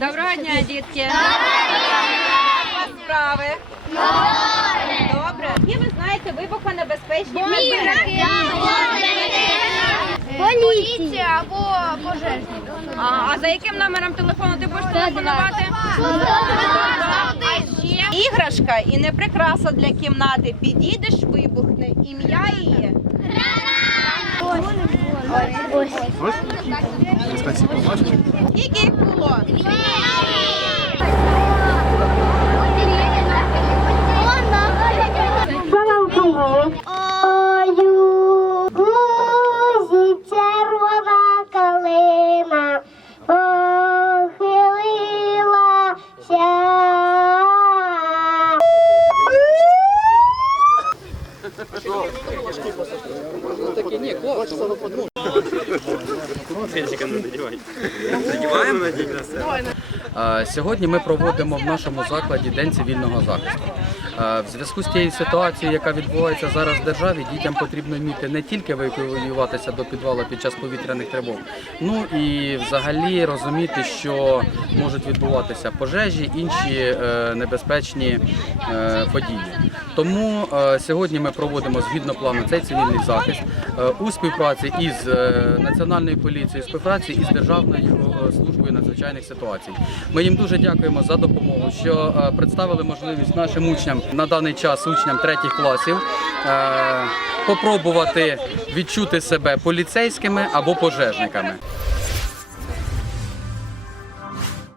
Доброго дня, дітки! У вас справи? Добре. Які ви знаєте вибухонебезпечні предмети? Поліція або пожежні. А, а за яким номером телефону ти будеш телефонувати? А ще іграшка і не прикраса для кімнати. Підійдеш, вибухне. Ім'я її. Скільки їх було? Сьогодні ми проводимо в нашому закладі День цивільного захисту. Е, В зв'язку з тією ситуацією, яка відбувається зараз в державі, дітям потрібно вміти не тільки евакуюватися до підвалу під час повітряних тривог, ну і взагалі розуміти, що можуть відбуватися пожежі, інші е, небезпечні е, події. Тому сьогодні ми проводимо згідно плану цей цивільний захист у співпраці із національною поліцією, співпраці із державною службою надзвичайних ситуацій. Ми їм дуже дякуємо за допомогу, що представили можливість нашим учням на даний час учням третіх класів е, попробувати відчути себе поліцейськими або пожежниками.